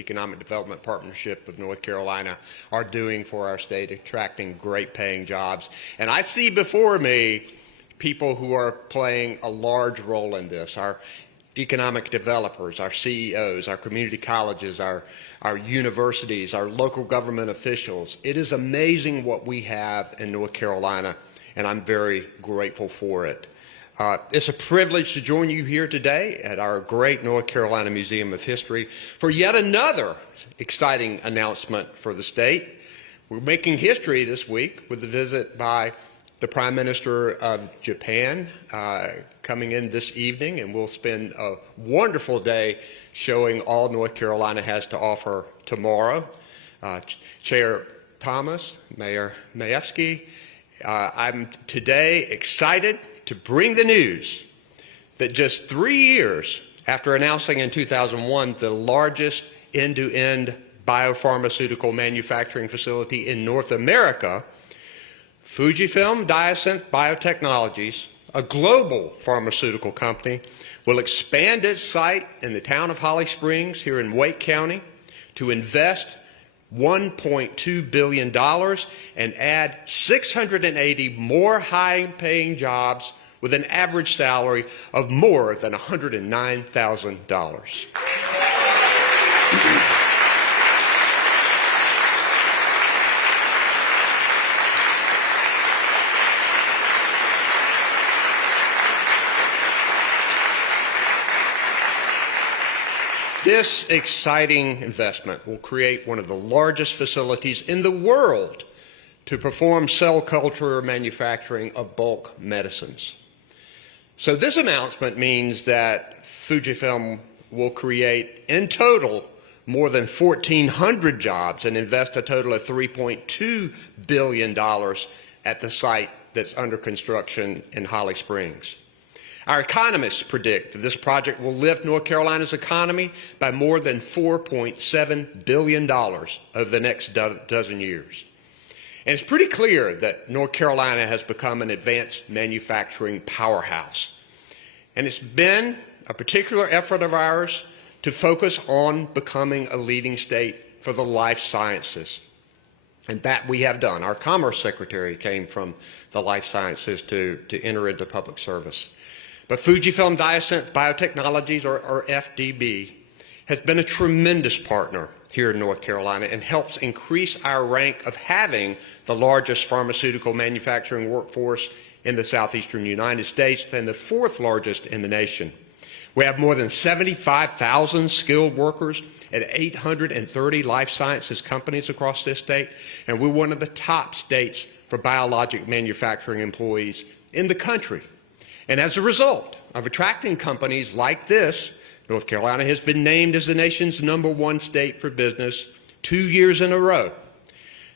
Economic Development Partnership of North Carolina are doing for our state, attracting great paying jobs. And I see before me people who are playing a large role in this, our economic developers, our CEOs, our community colleges, our universities, our local government officials. It is amazing what we have in North Carolina, and I'm very grateful for it. It's a privilege to join you here today at our great North Carolina Museum of History for yet another exciting announcement for the state. We're making history this week with the visit by the Prime Minister of Japan coming in this evening, and we'll spend a wonderful day showing all North Carolina has to offer tomorrow. Chair Thomas, Mayor Majewski, I'm today excited to bring the news that just 3 years after announcing in 2001 the largest end-to-end biopharmaceutical manufacturing facility in North America, Fujifilm Diosynth Biotechnologies, a global pharmaceutical company, will expand its site in the town of Holly Springs here in Wake County to invest $1.2 billion and add 680 more high-paying jobs with an average salary of more than $109,000. This exciting investment will create one of the largest facilities in the world to perform cell culture manufacturing of bulk medicines. So this announcement means that Fujifilm will create, in total, more than 1,400 jobs and invest a total of $3.2 billion at the site that's under construction in Holly Springs. Our economists predict that this project will lift North Carolina's economy by more than $4.7 billion over the next dozen years. And it's pretty clear that North Carolina has become an advanced manufacturing powerhouse. And it's been a particular effort of ours to focus on becoming a leading state for the life sciences. And that we have done. Our Commerce Secretary came from the life sciences to enter into public service. But Fujifilm Diosynth Biotechnologies, or FDB, has been a tremendous partner here in North Carolina and helps increase our rank of having the largest pharmaceutical manufacturing workforce in the southeastern United States and the fourth largest in the nation. We have more than 75,000 skilled workers at 830 life sciences companies across this state, and we're one of the top states for biologic manufacturing employees in the country. And as a result of attracting companies like this, North Carolina has been named as the nation's #1 state for business 2 years in a row.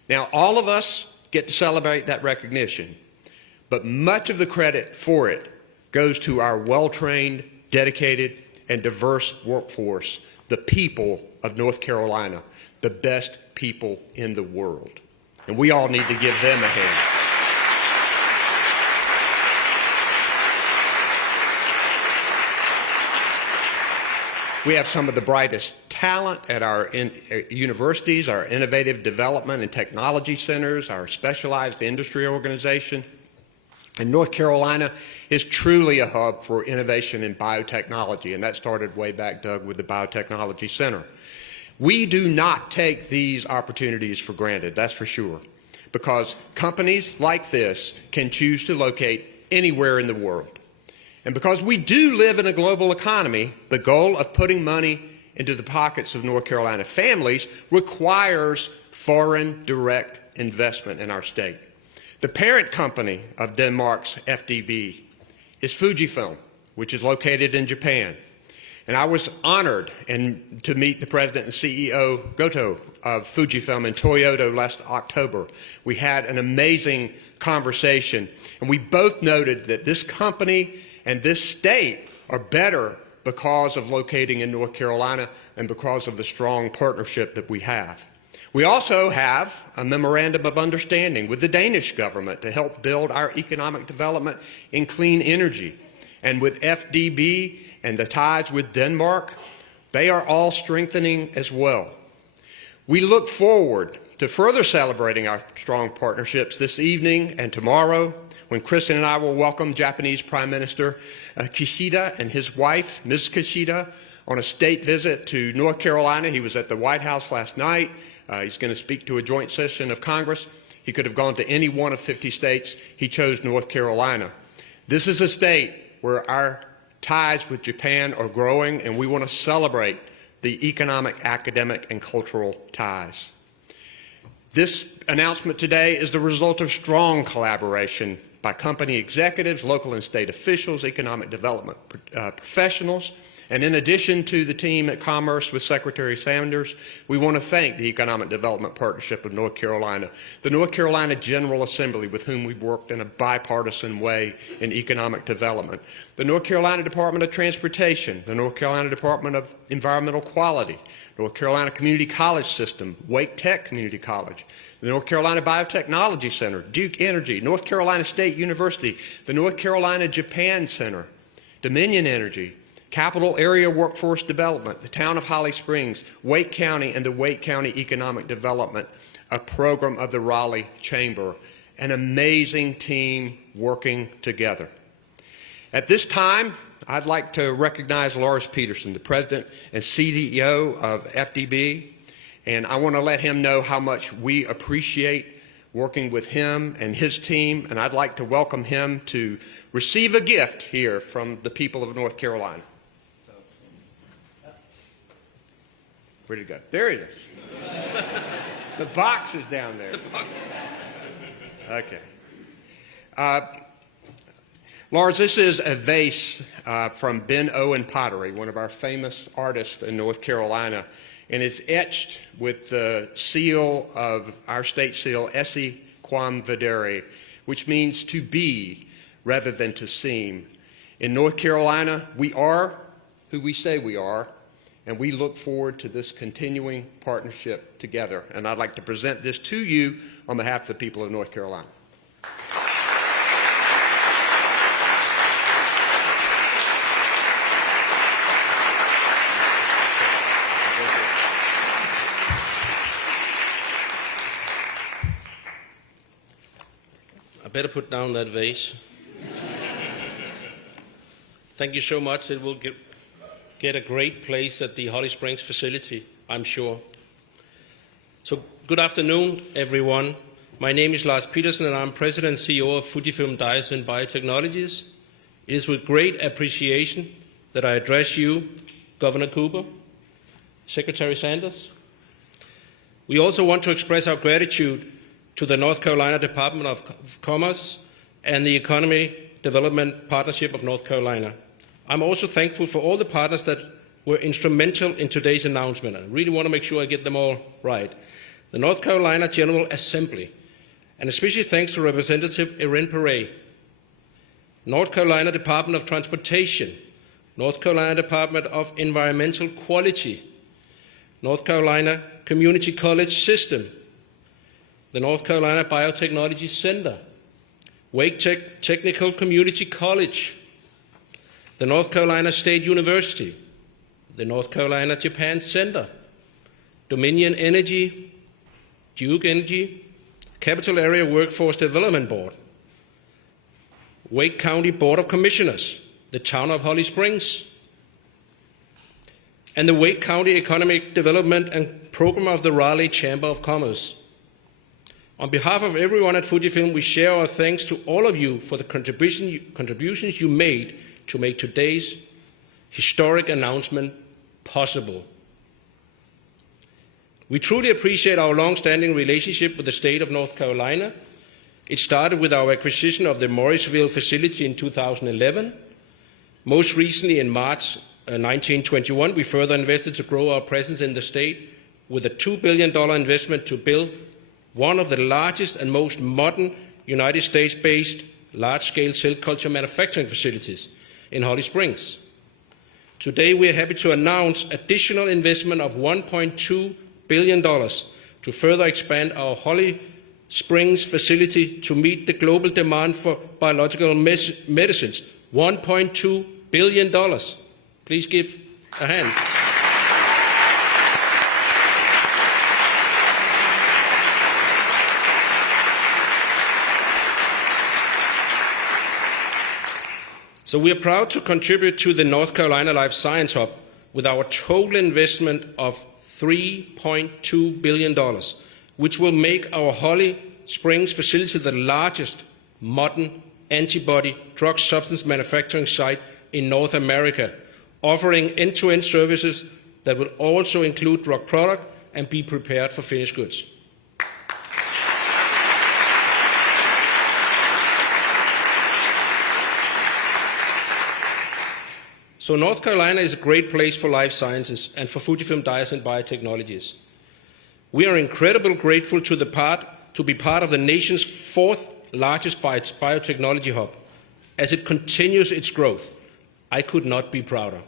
Now, all of us get to celebrate that recognition, but much of the credit for it goes to our well-trained, dedicated, and diverse workforce, the people of North Carolina, the best people in the world. And we all need to give them a hand. We have some of the brightest talent at our universities, our innovative development and technology centers, our specialized industry organization. And North Carolina is truly a hub for innovation in biotechnology, and that started way back, Doug, with the Biotechnology Center. We do not take these opportunities for granted, that's for sure, because companies like this can choose to locate anywhere in the world. And because we do live in a global economy, the goal of putting money into the pockets of North Carolina families requires foreign direct investment in our state. The parent company of Denmark's FDB is Fujifilm, which is located in Japan. And I was honored to meet the president and CEO, Goto, of Fujifilm in Toyota last October. We had an amazing conversation, and we both noted that this company and this state are better because of locating in North Carolina and because of the strong partnership that we have. We also have a memorandum of understanding with the Danish government to help build our economic development in clean energy. And with FDB and the ties with Denmark, They are all strengthening as well. We look forward to further celebrating our strong partnerships this evening and tomorrow when Kristen and I will welcome Japanese Prime Minister Kishida and his wife, Ms. Kishida, on a state visit to North Carolina. He was at the White House last night. He's going to speak to a joint session of Congress. He could have gone to any one of 50 states. He chose North Carolina. This is a state where our ties with Japan are growing, and we want to celebrate the economic, academic, and cultural ties. This announcement today is the result of strong collaboration by company executives, local and state officials, economic development professionals, and in addition to the team at Commerce with Secretary Sanders, we want to thank the Economic Development Partnership of North Carolina, the North Carolina General Assembly, with whom we've worked in a bipartisan way in economic development, the North Carolina Department of Transportation, the North Carolina Department of Environmental Quality, North Carolina Community College System, Wake Tech Community College, the North Carolina Biotechnology Center, Duke Energy, North Carolina State University, the North Carolina Japan Center, Dominion Energy, Capital Area Workforce Development, the Town of Holly Springs, Wake County, and the Wake County Economic Development, a program of the Raleigh Chamber. An amazing team working together. At this time, I'd like to recognize Lars Peterson, the President and CEO of FDB, and I want to let him know how much we appreciate working with him and his team, and I'd like to welcome him to receive a gift here from the people of North Carolina. Where'd it go? There it is. The box is down there. Okay. Lars, this is a vase from Ben Owen Pottery, one of our famous artists in North Carolina, and it's etched with the seal of our state seal, Esse Quam Videre, which means to be rather than to seem. In North Carolina, we are who we say we are, and we look forward to this continuing partnership together. And I'd like to present this to you on behalf of the people of North Carolina. I better put down that vase. Thank you so much. It will get a great place at the Holly Springs facility, I'm sure. So good afternoon, everyone. My name is Lars Peterson, and I'm President and CEO of Fujifilm Diosynth Biotechnologies. It is with great appreciation that I address you, Governor Cooper, Secretary Sanders. We also want to express our gratitude to the North Carolina Department of Commerce and the Economic Development Partnership of North Carolina. I'm also thankful for all the partners that were instrumental in today's announcement. I really want to make sure I get them all right. The North Carolina General Assembly, and especially thanks to Representative Erin Perret, North Carolina Department of Transportation, North Carolina Department of Environmental Quality, North Carolina Community College System, the North Carolina Biotechnology Center, Wake Tech Technical Community College, the North Carolina State University, the North Carolina Japan Center, Dominion Energy, Duke Energy, Capital Area Workforce Development Board, Wake County Board of Commissioners, the Town of Holly Springs, and the Wake County Economic Development and Program of the Raleigh Chamber of Commerce. On behalf of everyone at Fujifilm, we share our thanks to all of you for the contributions you made to make today's historic announcement possible. We truly appreciate our long-standing relationship with the state of North Carolina. It started with our acquisition of the Morrisville facility in 2011. Most recently, in March 1921, we further invested to grow our presence in the state with a $2 billion investment to build one of the largest and most modern United States-based large-scale cell culture manufacturing facilities in Holly Springs. Today, we are happy to announce additional investment of $1.2 billion to further expand our Holly Springs facility to meet the global demand for biological medicines. $1.2 billion. Please give a hand. So we are proud to contribute to the North Carolina Life Science Hub with our total investment of $3.2 billion, which will make our Holly Springs facility the largest modern antibody drug substance manufacturing site in North America, offering end-to-end services that will also include drug product and be prepared for finished goods. So North Carolina is a great place for life sciences and for Fujifilm Diosynth Biotechnologies. We are incredibly grateful to be part of the nation's fourth largest biotechnology hub. As it continues its growth, I could not be prouder.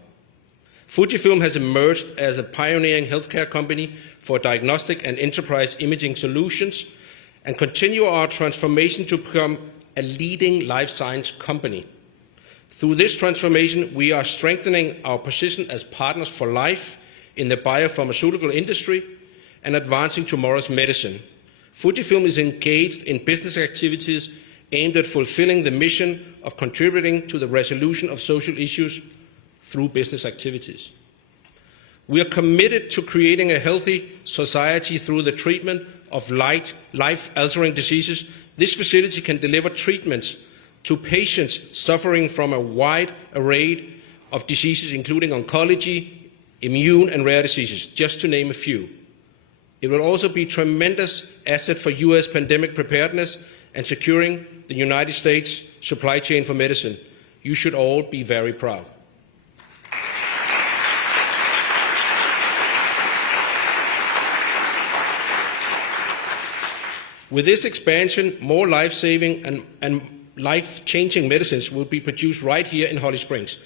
Fujifilm has emerged as a pioneering healthcare company for diagnostic and enterprise imaging solutions and continue our transformation to become a leading life science company. Through this transformation, we are strengthening our position as partners for life in the biopharmaceutical industry and advancing tomorrow's medicine. Fujifilm is engaged in business activities aimed at fulfilling the mission of contributing to the resolution of social issues through business activities. We are committed to creating a healthy society through the treatment of life-altering diseases. This facility can deliver treatments to patients suffering from a wide array of diseases, including oncology, immune and rare diseases, just to name a few. It will also be a tremendous asset for US pandemic preparedness and securing the United States supply chain for medicine. You should all be very proud. With this expansion, more life-saving and life-changing medicines will be produced right here in Holly Springs.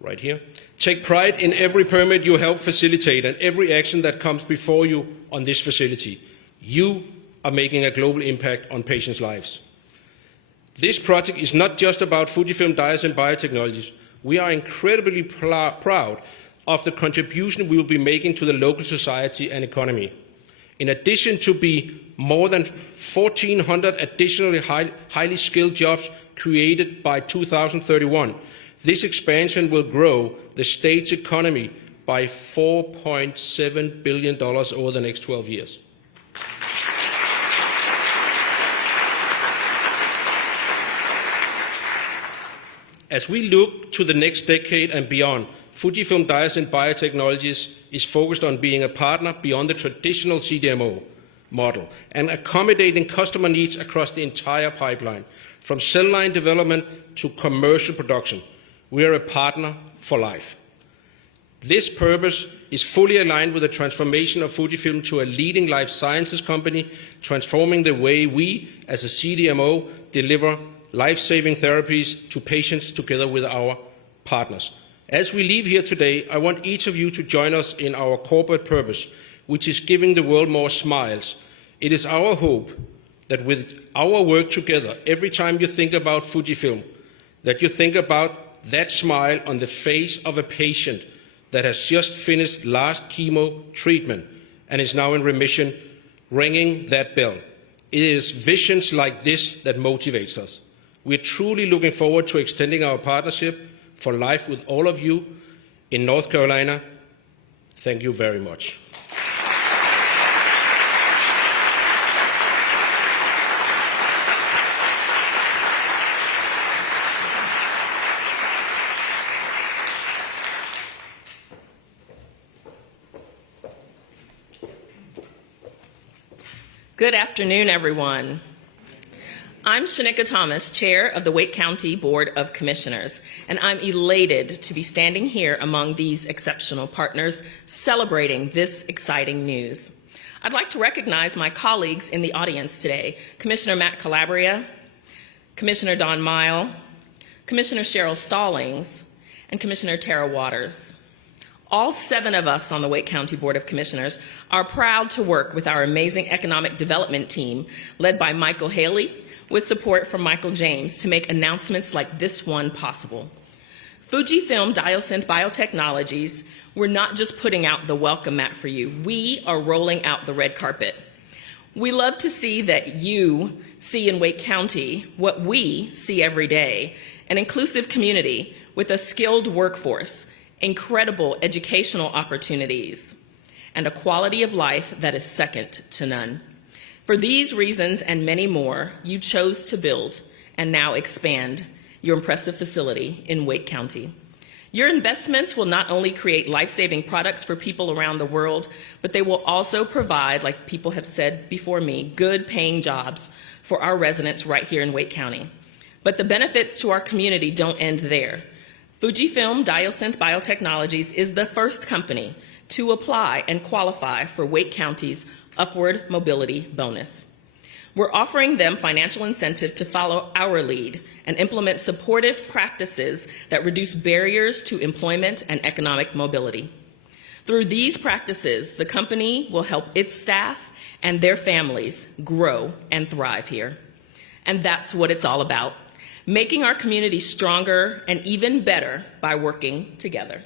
Right here. Take pride in every permit you help facilitate and every action that comes before you on this facility. You are making a global impact on patients' lives. This project is not just about Fujifilm Diosynth Biotechnologies. We are incredibly proud of the contribution we will be making to the local society and economy. In addition to be more than 1,400 additionally highly skilled jobs created by 2031, this expansion will grow the state's economy by $4.7 billion over the next 12 years. As we look to the next decade and beyond, Fujifilm Diosynth Biotechnologies is focused on being a partner beyond the traditional CDMO model and accommodating customer needs across the entire pipeline, from cell line development to commercial production. We are a partner for life. This purpose is fully aligned with the transformation of Fujifilm to a leading life sciences company, transforming the way we, as a CDMO, deliver life-saving therapies to patients together with our partners. As we leave here today, I want each of you to join us in our corporate purpose, which is giving the world more smiles. It is our hope that with our work together, every time you think about Fujifilm, that you think about that smile on the face of a patient that has just finished last chemo treatment and is now in remission, ringing that bell. It is visions like this that motivates us. We're truly looking forward to extending our partnership for life with all of you in North Carolina. Thank you very much. Good afternoon, everyone. I'm Shanika Thomas, Chair of the Wake County Board of Commissioners, and I'm elated to be standing here among these exceptional partners celebrating this exciting news. I'd like to recognize my colleagues in the audience today, Commissioner Matt Calabria, Commissioner Don Mile, Commissioner Cheryl Stallings, and Commissioner Tara Waters. All 7 of us on the Wake County Board of Commissioners are proud to work with our amazing economic development team led by Michael Haley, with support from Michael James, to make announcements like this one possible. Fujifilm Diosynth Biotechnologies, we're not just putting out the welcome mat for you, we are rolling out the red carpet. We love to see that you see in Wake County what we see every day, an inclusive community with a skilled workforce, incredible educational opportunities, and a quality of life that is second to none. For these reasons and many more, you chose to build and now expand your impressive facility in Wake County. Your investments will not only create life-saving products for people around the world, but they will also provide, like people have said before me, good paying jobs for our residents right here in Wake County. But the benefits to our community don't end there. Fujifilm Diosynth Biotechnologies is the first company to apply and qualify for Wake County's Upward Mobility Bonus. We're offering them financial incentive to follow our lead and implement supportive practices that reduce barriers to employment and economic mobility. Through these practices, the company will help its staff and their families grow and thrive here. And that's what it's all about, making our community stronger and even better by working together.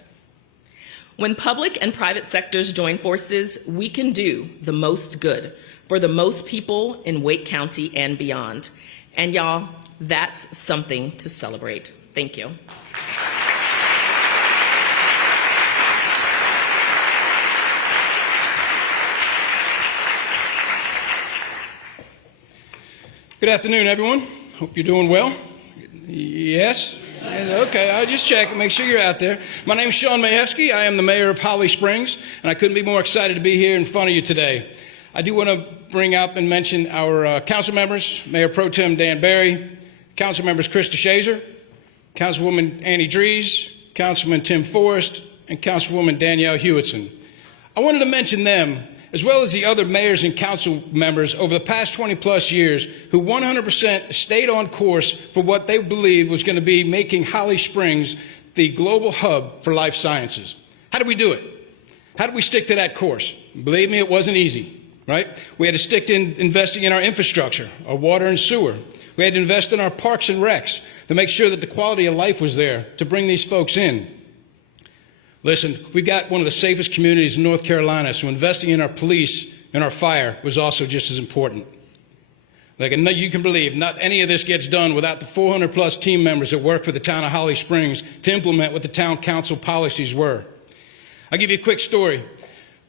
When public and private sectors join forces, we can do the most good for the most people in Wake County and beyond. And y'all, that's something to celebrate. Thank you. Good afternoon, everyone. Hope you're doing well. Yes? Okay, I'll just check and make sure you're out there. My name is Sean Majewski. I am the mayor of Holly Springs, and I couldn't be more excited to be here in front of you today. I do want to bring up and mention our council members, Mayor Pro Tem Dan Barry, council members Krista Shazer, Councilwoman Annie Dries, Councilman Tim Forrest, and Councilwoman Danielle Hewitson. I wanted to mention them, as well as the other mayors and council members over the past 20-plus years who 100% stayed on course for what they believed was going to be making Holly Springs the global hub for life sciences. How did we do it? How did we stick to that course? Believe me, it wasn't easy, right? We had to stick to investing in our infrastructure, our water and sewer. We had to invest in our parks and recs to make sure that the quality of life was there to bring these folks in. Listen, we've got one of the safest communities in North Carolina, so investing in our police and our fire was also just as important. Like you can believe, not any of this gets done without the 400-plus team members that work for the town of Holly Springs to implement what the town council policies were. I'll give you a quick story.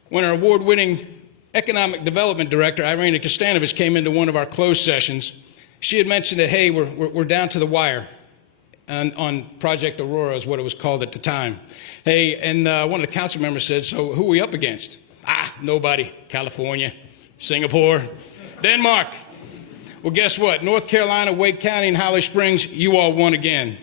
When our award-winning economic development director, Irina Kostanovich, came into one of our closed sessions, she had mentioned that, hey, we're down to the wire. On Project Aurora is what it was called at the time. Hey, and one of the council members said, so who are we up against? Nobody. California, Singapore, Denmark. Well, guess what? North Carolina, Wake County, and Holly Springs, you all won again.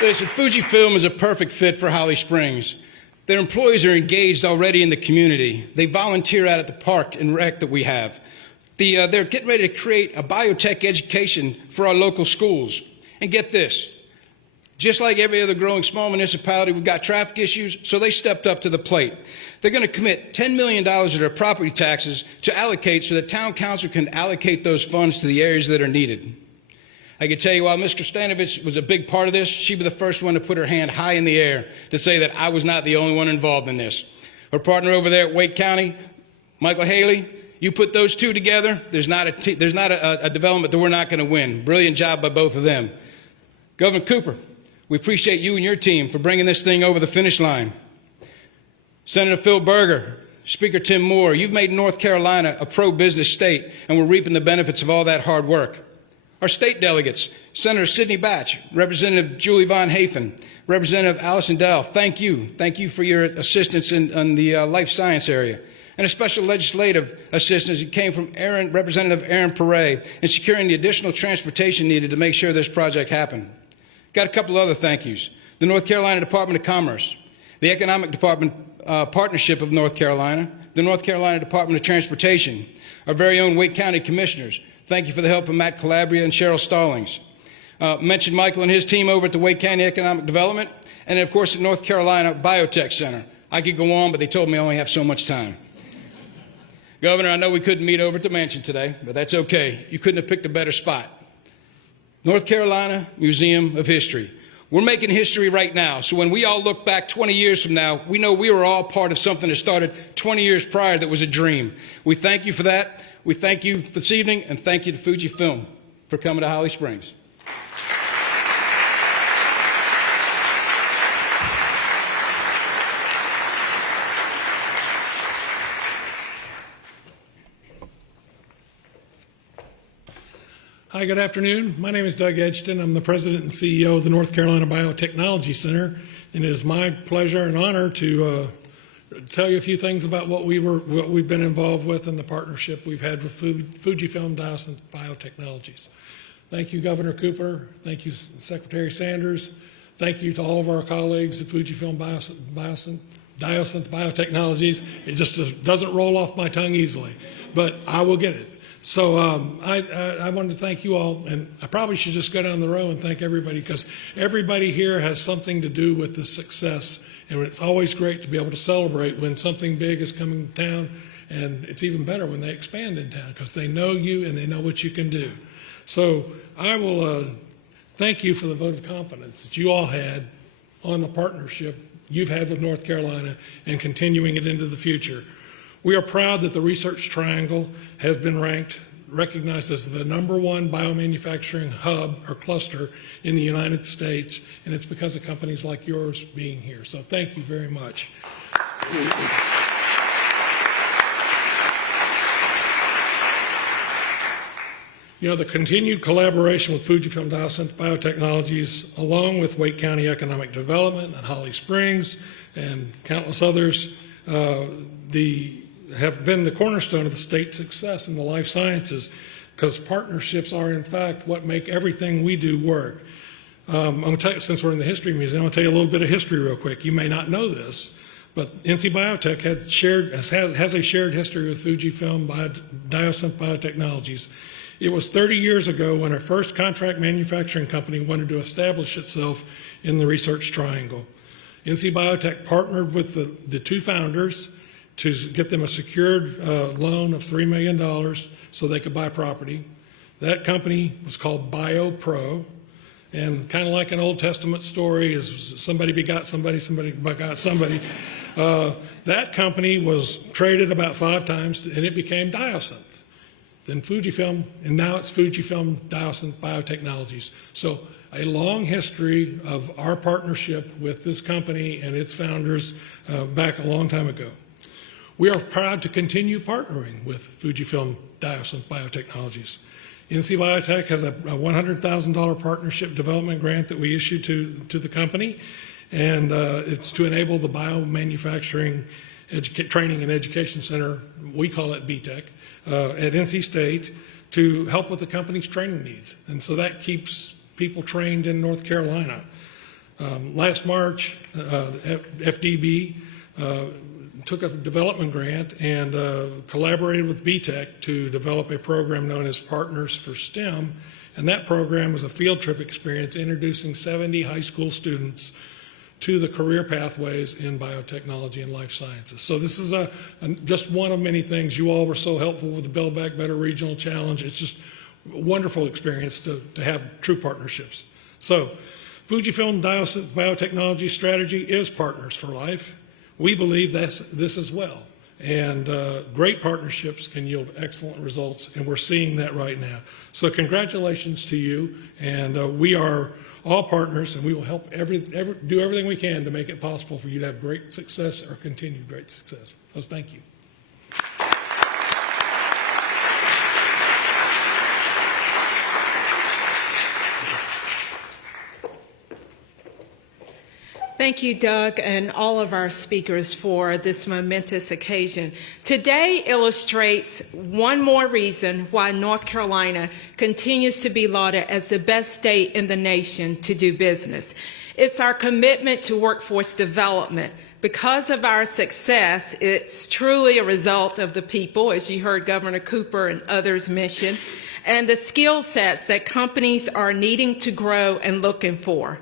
Listen, Fujifilm is a perfect fit for Holly Springs. Their employees are engaged already in the community. They volunteer out at the park and rec that we have. They're getting ready to create a biotech education for our local schools. And get this, just like every other growing small municipality, we've got traffic issues, so they stepped up to the plate. They're going to commit $10 million of their property taxes to allocate so the town council can allocate those funds to the areas that are needed. I can tell you, while Ms. Kostanovich was a big part of this, she'd be the first one to put her hand high in the air to say that I was not the only one involved in this. Her partner over there at Wake County, Michael Haley, you put those two together, there's not a development that we're not going to win. Brilliant job by both of them. Governor Cooper, we appreciate you and your team for bringing this thing over the finish line. Senator Phil Berger, Speaker Tim Moore, you've made North Carolina a pro-business state, and we're reaping the benefits of all that hard work. Our state delegates, Senator Sidney Batch, Representative Julie Von Hafen, Representative Allison Dell, thank you. Thank you for your assistance in the life science area. And a special legislative assistance that came from Representative Aaron Perret in securing the additional transportation needed to make sure this project happened. Got a couple other thank yous. The North Carolina Department of Commerce, the Economic Department Partnership of North Carolina, the North Carolina Department of Transportation, our very own Wake County Commissioners. Thank you for the help from Matt Calabria and Cheryl Stallings. Mentioned Michael and his team over at the Wake County Economic Development, and then, of course, the North Carolina Biotech Center. I could go on, but they told me I only have so much time. Governor, I know we couldn't meet over at the mansion today, but that's okay. You couldn't have picked a better spot. North Carolina Museum of History, We're making history right now. So when we all look back 20 years from now, we know we were all part of something that started 20 years prior that was a dream. We thank you for that. We thank you this evening, and thank you to Fujifilm for coming to Holly Springs. Hi, good afternoon. My name is Doug Edgton. I'm the president and CEO of the North Carolina Biotechnology Center, and it is my pleasure and honor to tell you a few things about what we've been involved with and the partnership we've had with Fujifilm Diosynth Biotechnologies. Thank you, Governor Cooper. Thank you, Secretary Sanders. Thank you to all of our colleagues at Fujifilm Diosynth Biotechnologies. It just doesn't roll off my tongue easily, but I will get it. So I wanted to thank you all, and I probably should just go down the row and thank everybody, because everybody here has something to do with this success, and it's always great to be able to celebrate when something big is coming to town, and it's even better when they expand in town, because they know you and they know what you can do. So I will thank you for the vote of confidence that you all had on the partnership you've had with North Carolina and continuing it into the future. We are proud that the Research Triangle has been recognized as the #1 biomanufacturing hub or cluster in the United States, and it's because of companies like yours being here. So thank you very much. You know, the continued collaboration with Fujifilm Diosynth Biotechnologies, along with Wake County Economic Development and Holly Springs and countless others, have been the cornerstone of the state's success in the life sciences, because partnerships are, in fact, what make everything we do work. I'm going to tell you, since we're in the History Museum, I'll tell you a little bit of history real quick. You may not know this, but NC Biotech has a shared history with Fujifilm Diosynth Biotechnologies. It was 30 years ago when our first contract manufacturing company wanted to establish itself in the Research Triangle. NC Biotech partnered with the two founders to get them a secured loan of $3 million so they could buy property. That company was called BioPro, and kind of like an Old Testament story, is somebody begot somebody, somebody begot somebody. That company was traded about 5 times, and it became Diosynth. Then Fujifilm, and now it's Fujifilm Diosynth Biotechnologies. So a long history of our partnership with this company and its founders back a long time ago. We are proud to continue partnering with Fujifilm Diosynth Biotechnologies. NC Biotech has a $100,000 partnership development grant that we issued to the company, and it's to enable the biomanufacturing training and education center, we call it Biotech, at NC State, to help with the company's training needs. And so that keeps people trained in North Carolina. Last March, FDB took a development grant and collaborated with Biotech to develop a program known as Partners for STEM, and that program was a field trip experience introducing 70 high school students to the career pathways in biotechnology and life sciences. So this is just one of many things. You all were so helpful with the Build Back Better Regional Challenge. It's just a wonderful experience to have true partnerships. So Fujifilm Diosynth Biotechnology strategy is Partners for Life. We believe this as well. And great partnerships can yield excellent results, and we're seeing that right now. So congratulations to you, and we are all partners, and we will help do everything we can to make it possible for you to have great success or continued great success. So thank you. Thank you, Doug, and all of our speakers for this momentous occasion. Today illustrates one more reason why North Carolina continues to be lauded as the best state in the nation to do business. It's our commitment to workforce development. Because of our success, it's truly a result of the people, as you heard Governor Cooper and others mention, and the skill sets that companies are needing to grow and looking for.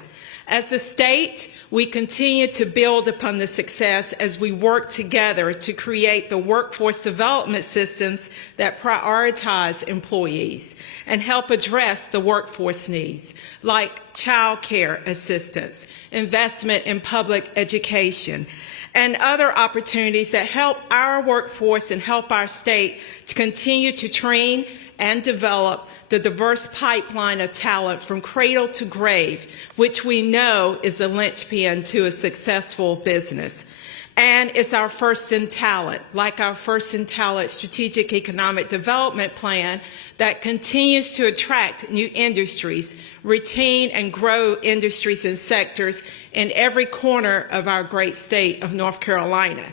As a state, we continue to build upon the success as we work together to create the workforce development systems that prioritize employees and help address the workforce needs, like child care assistance, investment in public education, and other opportunities that help our workforce and help our state to continue to train and develop the diverse pipeline of talent from cradle to grave, which we know is a linchpin to a successful business. And it's our First in Talent, like our First in Talent Strategic Economic Development Plan that continues to attract new industries, retain and grow industries and sectors in every corner of our great state of North Carolina.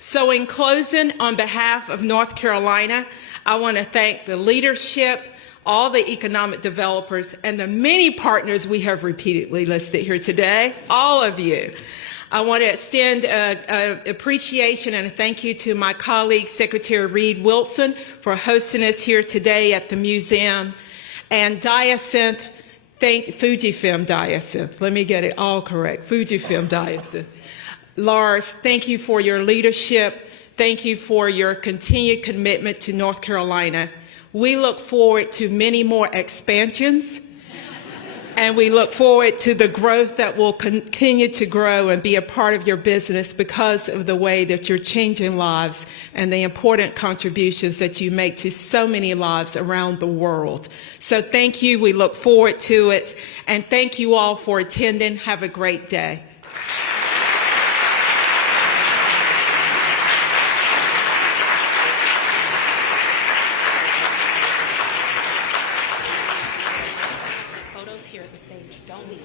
So in closing, on behalf of North Carolina, I want to thank the leadership, all the economic developers, and the many partners we have repeatedly listed here today, all of you. I want to extend appreciation and a thank you to my colleague, Secretary Reed Wilson, for hosting us here today at the museum. And Diosynth, Fujifilm Diosynth, let me get it all correct, Fujifilm Diosynth. Lars, thank you for your leadership. Thank you for your continued commitment to North Carolina. We look forward to many more expansions, and we look forward to the growth that will continue to grow and be a part of your business because of the way that you're changing lives and the important contributions that you make to so many lives around the world. So thank you. We look forward to it. And thank you all for attending. Have a great day. Here at the stage. Don't leave.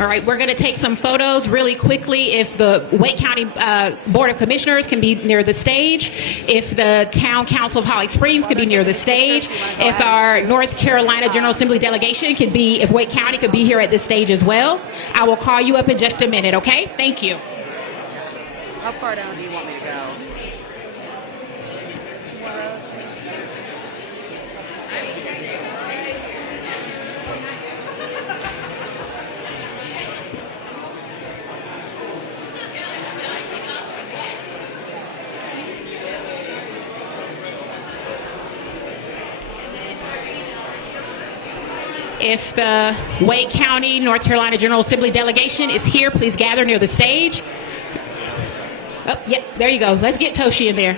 All right, we're going to take some photos really quickly. If the Wake County Board of Commissioners can be near the stage, if the Town Council of Holly Springs can be near the stage, if our North Carolina General Assembly delegation can be, if Wake County could be here at this stage as well. I will call you up in just a minute, okay? Thank you. How far down do you want me to go? If the Wake County, North Carolina General Assembly delegation is here, please gather near the stage. Oh, yep, there you go. Let's get Toshi in there.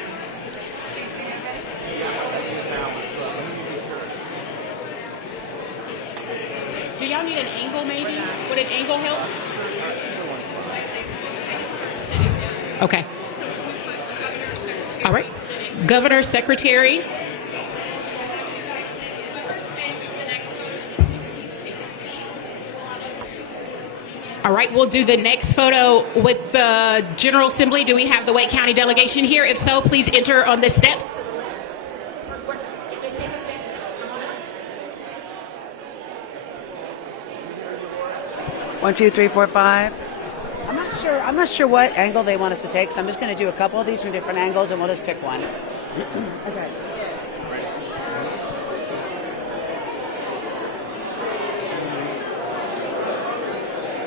Do y'all need an angle maybe? Would an angle help? Okay. All right. Governor, Secretary. All right, we'll do the next photo with the General Assembly. Do we have the Wake County delegation here? If so, please enter on the steps. 1, 2, 3, 4, 5. I'm not sure what angle they want us to take, so I'm just going to do a couple of these from different angles, and we'll just pick one. Okay.